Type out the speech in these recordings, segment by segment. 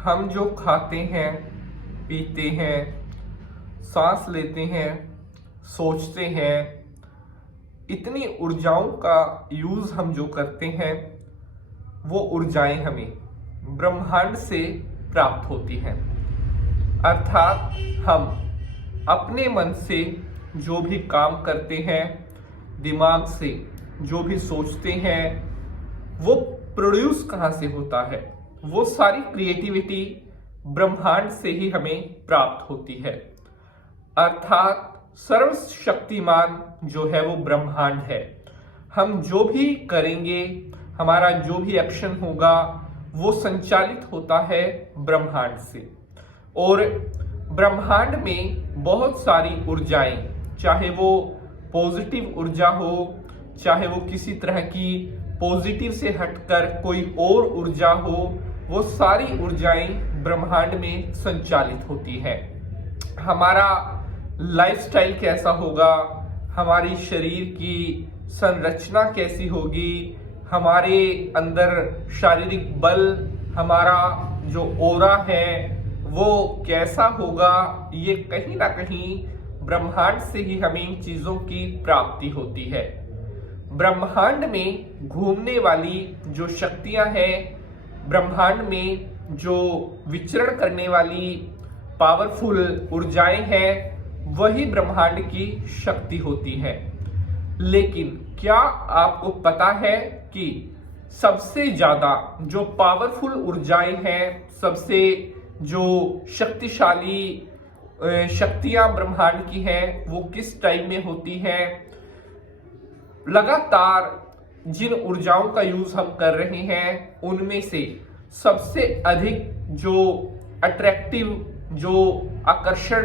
हम जो खाते हैं, पीते हैं, सांस लेते हैं, सोचते हैं, इतनी ऊर्जाओं का यूज़ हम जो करते हैं, वो ऊर्जाएं हमें ब्रह्मांड से प्राप्त होती हैं। अर्थात हम अपने मन से जो भी काम करते हैं, दिमाग से जो भी सोचते हैं, वो प्रोड्यूस कहाँ से होता है? वो सारी क्रिएटिविटी ब्रह्मांड से ही हमें प्राप्त होती है। अर्थात सर्वशक्तिमान जो है वो ब्रह्मांड है। हम जो भी करेंगे, हमारा जो भी एक्शन होगा, वो संचालित होता है ब्रह्मांड से। और ब्रह्मांड में बहुत सारी ऊर्जाएं, चाहे वो पॉजिटिव ऊर्जा हो, चाहे वो किसी तरह की पॉजिटिव से हटकर कोई और ऊर्जा हो, वो सारी ऊर्जाएं ब्रह्मांड में संचालित होती है। हमारा लाइफस्टाइल कैसा होगा, हमारी शरीर की संरचना कैसी होगी, हमारे अंदर शारीरिक बल, हमारा जो ओरा है वो कैसा होगा, ये कहीं ना कहीं ब्रह्मांड से ही हमें इन चीजों की प्राप्ति होती है। ब्रह्मांड में घूमने वाली जो शक्तियां हैं, ब्रह्मांड में जो विचरण करने वाली पावरफुल ऊर्जाएं हैं, वही ब्रह्मांड की शक्ति होती है। लेकिन क्या आपको पता है कि सबसे ज्यादा जो पावरफुल ऊर्जाएं हैं, सबसे जो शक्तिशाली शक्तियां ब्रह्मांड की हैं, वो किस टाइम में होती हैं? लगातार जिन ऊर्जाओं का यूज हम कर रहे हैं, उनमें से सबसे अधिक जो अट्रैक्टिव, जो आकर्षण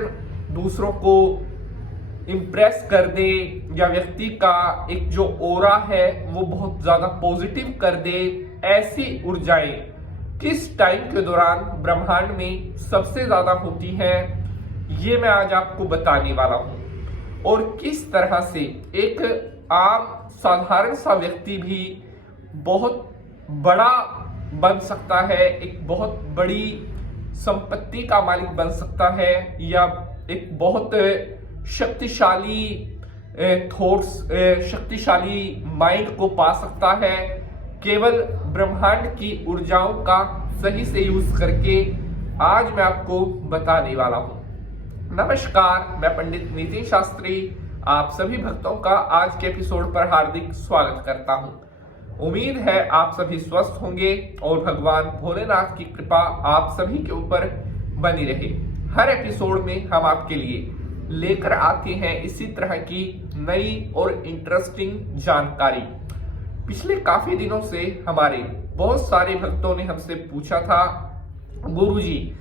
दूसरों को इम्प्रेस कर दे, या व्यक्ति का एक जो ओरा है वो बहुत ज्यादा पॉजिटिव कर दे, ऐसी ऊर्जाएं किस टाइम के दौरान ब्रह्मांड में सबसे ज्यादा होती हैं, ये मैं आज आपको बताने वाला हूं। और किस तरह से एक आम साधारण सा व्यक्ति भी बहुत बड़ा बन सकता है, एक बहुत बड़ी संपत्ति का मालिक बन सकता है, या एक बहुत शक्तिशाली थॉट्स, शक्तिशाली माइंड को पा सकता है, केवल ब्रह्मांड की ऊर्जाओं का सही से यूज करके। आज मैं आपको बताने वाला हूं। नमस्कार, मैं पंडित नितिन शास्त्री आप सभी भक्तों का आज के एपिसोड पर हार्दिक स्वागत करता हूं। उम्मीद है आप सभी स्वस्थ होंगे और भगवान भोलेनाथ की कृपा आप सभी के ऊपर बनी रहे। हर एपिसोड में हम आपके लिए लेकर आते हैं इसी तरह की नई और इंटरेस्टिंग जानकारी। पिछले काफी दिनों से हमारे बहुत सारे भक्तों ने हमसे पूछा था, गुरुजी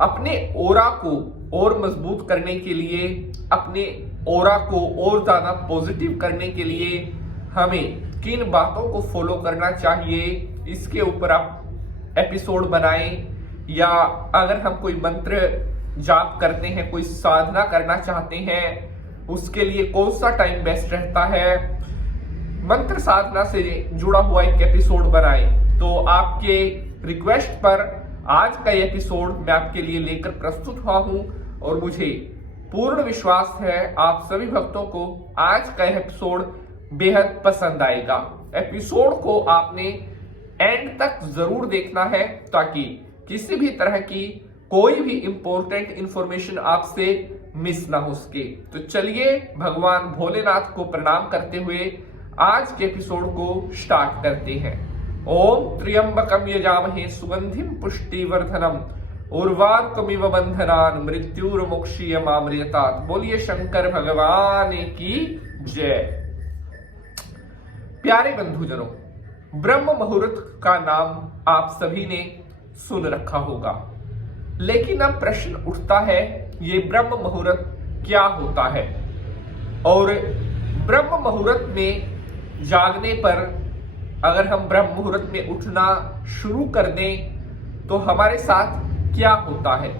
अपने ओरा को और मजबूत करने के लिए, अपने ओरा को और ज्यादा पॉजिटिव करने के लिए हमें किन बातों को फॉलो करना चाहिए, इसके ऊपर आप एपिसोड बनाएं। या अगर हम कोई मंत्र जाप करते हैं, कोई साधना करना चाहते हैं, उसके लिए कौन सा टाइम बेस्ट रहता है, मंत्र साधना से जुड़ा हुआ एक एपिसोड बनाएं। तो आपके रिक्वेस्ट पर आज का एपिसोड मैं आपके लिए लेकर प्रस्तुत हुआ हूं, और मुझे पूर्ण विश्वास है आप सभी भक्तों को आज का एपिसोड बेहद पसंद आएगा। एपिसोड को आपने एंड तक जरूर देखना है, ताकि किसी भी तरह की कोई भी इंपॉर्टेंट इंफॉर्मेशन आपसे मिस ना हो सके। तो चलिए भगवान भोलेनाथ को प्रणाम करते हुए आज के एपिसोड को स्टार्ट करते हैं। ओम त्र्यंबकम यजामहे सुगंधिम पुष्टिवर्धनम उर्वारुकमिव बंधनान् मृत्युर्मुक्षीयमामृतात्। बोलिए शंकर भगवान की जय। प्यारे बंधुजनों, ब्रह्म मुहूर्त का नाम आप सभी ने सुन रखा होगा, लेकिन अब प्रश्न उठता है, ये ब्रह्म मुहूर्त क्या होता है? और ब्रह्म मुहूर्त में जागने पर अगर हम ब्रह्म मुहूर्त में उठना शुरू कर दें तो हमारे साथ क्या होता है?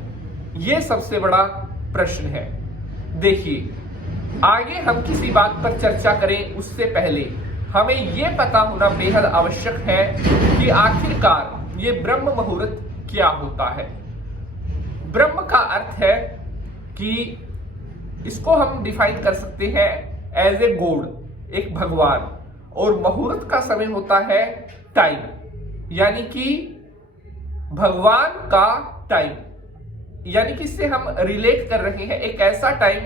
ये सबसे बड़ा प्रश्न है। देखिए, आगे हम किसी बात पर चर्चा करें उससे पहले हमें यह पता होना बेहद आवश्यक है कि आखिरकार ये ब्रह्म मुहूर्त क्या होता है? ब्रह्म का अर्थ है कि इसको हम डिफाइन कर सकते हैं एज ए गॉड, एक भगवान, और मुहूर्त का समय होता है टाइम, यानी कि भगवान का टाइम, यानी कि इससे हम रिलेट कर रहे हैं एक ऐसा टाइम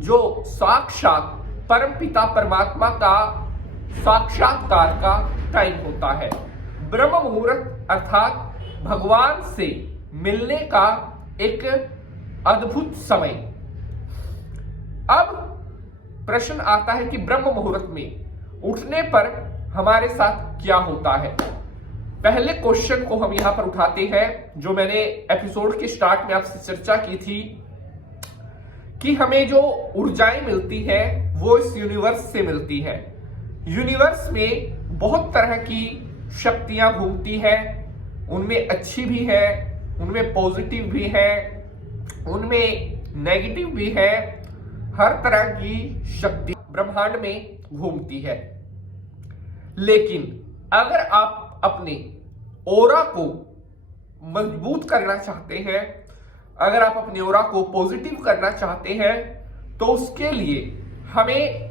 जो साक्षात परमपिता परमात्मा का साक्षात्कार का टाइम होता है। ब्रह्म मुहूर्त अर्थात भगवान से मिलने का एक अद्भुत समय। अब प्रश्न आता है कि ब्रह्म मुहूर्त में उठने पर हमारे साथ क्या होता है। पहले क्वेश्चन को हम यहां पर उठाते हैं जो मैंने एपिसोड के स्टार्ट में आपसे चर्चा की थी कि हमें जो ऊर्जाएं मिलती है वो इस यूनिवर्स से मिलती है। यूनिवर्स में बहुत तरह की शक्तियां घूमती हैं, उनमें अच्छी भी है, उनमें पॉजिटिव भी है, उनमें नेगेटिव भी है। हर तरह की शक्ति ब्रह्मांड में घूमती है। लेकिन अगर आप अपने ऑरा को मजबूत करना चाहते हैं, अगर आप अपने ऑरा को पॉजिटिव करना चाहते हैं, तो उसके लिए हमें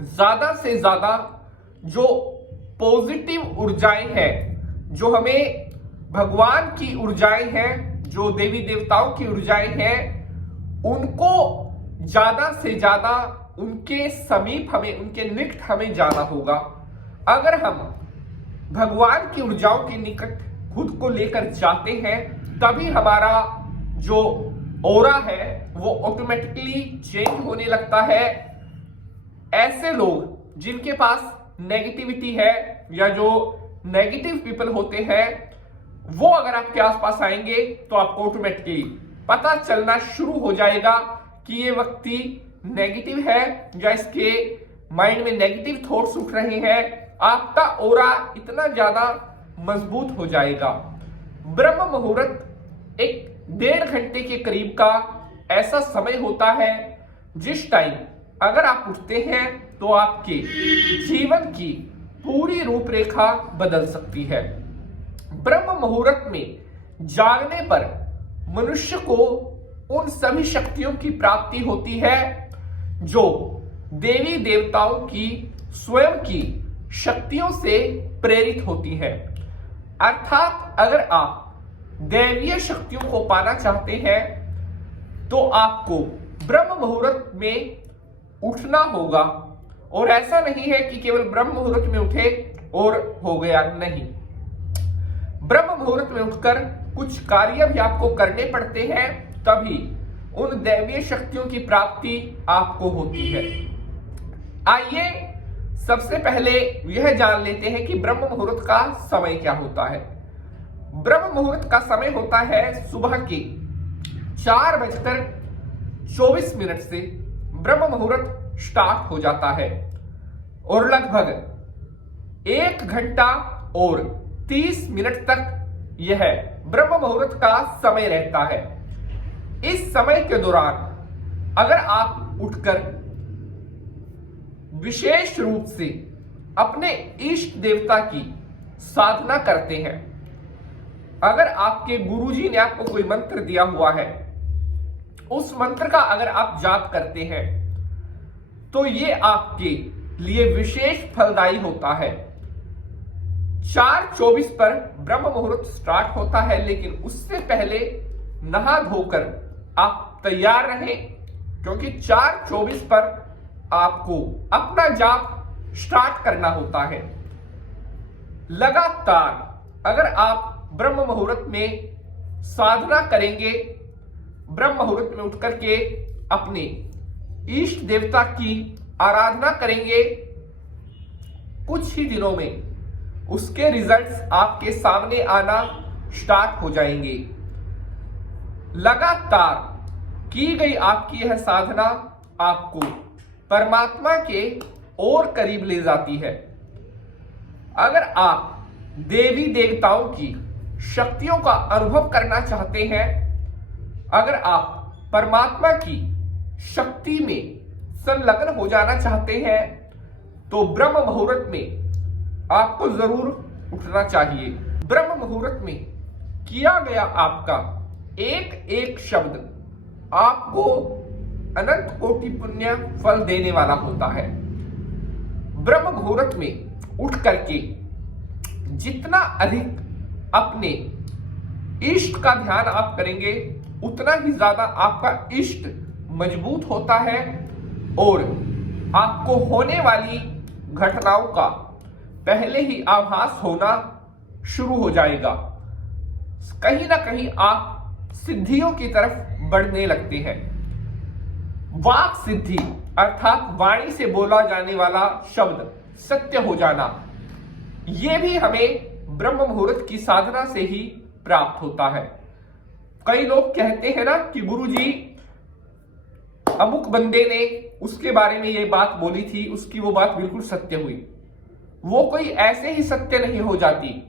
ज्यादा से ज्यादा जो पॉजिटिव ऊर्जाएं हैं, जो हमें भगवान की ऊर्जाएं हैं, जो देवी देवताओं की ऊर्जाएं हैं, उनको ज्यादा से ज्यादा उनके समीप हमें, उनके निकट हमें जाना होगा। अगर हम भगवान की ऊर्जाओं के निकट खुद को लेकर जाते हैं, तभी हमारा जो ऑरा है वो ऑटोमेटिकली चेंज होने लगता है। ऐसे लोग जिनके पास नेगेटिविटी है या जो नेगेटिव पीपल होते हैं, वो अगर आपके आसपास आएंगे तो आपको ऑटोमेटिकली पता चलना शुरू हो जाएगा कि ये व्यक्ति नेगेटिव है या इसके माइंड में नेगेटिव थॉट्स उठ रहे हैं। आपका ऑरा इतना ज्यादा मजबूत हो जाएगा। ब्रह्म मुहूर्त एक 1.5 घंटे के करीब का ऐसा समय होता है जिस टाइम अगर आप उठते हैं तो आपके जीवन की पूरी रूपरेखा बदल सकती है। ब्रह्म मुहूर्त में जागने पर मनुष्य को उन सभी शक्तियों की प्राप्ति होती है जो देवी देवताओं की स्वयं की शक्तियों से प्रेरित होती है। अर्थात अगर आप दैवीय शक्तियों को पाना चाहते हैं तो आपको ब्रह्म मुहूर्त में उठना होगा। और ऐसा नहीं है कि केवल ब्रह्म मुहूर्त में उठे और हो गया, नहीं। ब्रह्म मुहूर्त में उठकर कुछ कार्य भी आपको करने पड़ते हैं, तभी उन दैवीय शक्तियों की प्राप्ति आपको होती है। आइए सबसे पहले यह जान लेते हैं कि ब्रह्म मुहूर्त का समय क्या होता है। ब्रह्म मुहूर्त का समय होता है सुबह के 4:24 से ब्रह्म मुहूर्त स्टार्ट हो जाता है और लगभग 1 घंटा और 30 मिनट तक यह ब्रह्म मुहूर्त का समय रहता है। इस समय के दौरान अगर आप उठकर विशेष रूप से अपने इष्ट देवता की साधना करते हैं, अगर आपके गुरुजी ने आपको कोई मंत्र दिया हुआ है, उस मंत्र का अगर आप जाप करते हैं तो ये आपके लिए विशेष फलदायी होता है। 4:24 पर ब्रह्म मुहूर्त स्टार्ट होता है, लेकिन उससे पहले नहा धोकर आप तैयार रहें, क्योंकि 4:24 पर आपको अपना जाप स्टार्ट करना होता है। लगातार अगर आप ब्रह्म मुहूर्त में साधना करेंगे, ब्रह्म मुहूर्त में उठ करके अपने इष्ट देवता की आराधना करेंगे, कुछ ही दिनों में उसके रिजल्ट्स आपके सामने आना स्टार्ट हो जाएंगे। लगातार की गई आपकी यह साधना आपको परमात्मा के और करीब ले जाती है। अगर आप देवी देवताओं की शक्तियों का अनुभव करना चाहते हैं, अगर आप परमात्मा की शक्ति में संलग्न हो जाना चाहते हैं, तो ब्रह्म मुहूर्त में आपको जरूर उठना चाहिए। ब्रह्म मुहूर्त में किया गया आपका एक एक शब्द आपको अनंत कोटि पुण्य फल देने वाला होता है। ब्रह्म मुहूर्त में उठ करके जितना अधिक अपने इष्ट का ध्यान आप करेंगे उतना ही ज्यादा आपका इष्ट मजबूत होता है और आपको होने वाली घटनाओं का पहले ही आभास होना शुरू हो जाएगा। कहीं ना कहीं आप सिद्धियों की तरफ बढ़ने लगते हैं। वाक सिद्धि अर्थात वाणी से बोला जाने वाला शब्द सत्य हो जाना, यह भी हमें ब्रह्म मुहूर्त की साधना से ही प्राप्त होता है। कई लोग कहते हैं ना कि गुरुजी अमुक बंदे ने उसके बारे में ये बात बोली थी, उसकी वो बात बिल्कुल सत्य हुई। वो कोई ऐसे ही सत्य नहीं हो जाती।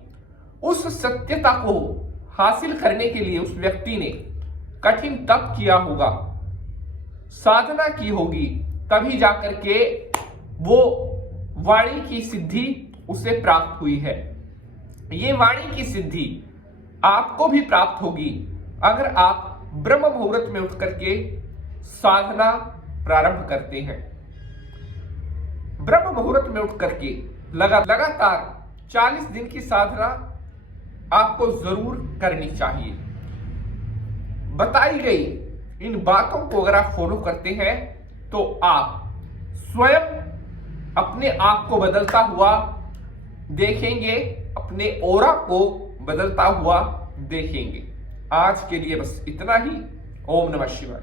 उस सत्यता को हासिल करने के लिए उस व्यक्ति ने कठिन तप किया होगा, साधना की होगी, तभी जाकर के वो वाणी की सिद्धि उसे प्राप्त हुई है। ये वाणी की सिद्धि आपको भी प्राप्त होगी अगर आप ब्रह्म मुहूर्त में उठ करके साधना प्रारंभ करते हैं। ब्रह्म मुहूर्त में उठ करके लगातार 40 दिन की साधना आपको जरूर करनी चाहिए। बताई गई इन बातों को अगर आप फॉलो करते हैं तो आप स्वयं अपने आप को बदलता हुआ देखेंगे, अपने ऑरा को बदलता हुआ देखेंगे। आज के लिए बस इतना ही। ओम नमः शिवाय।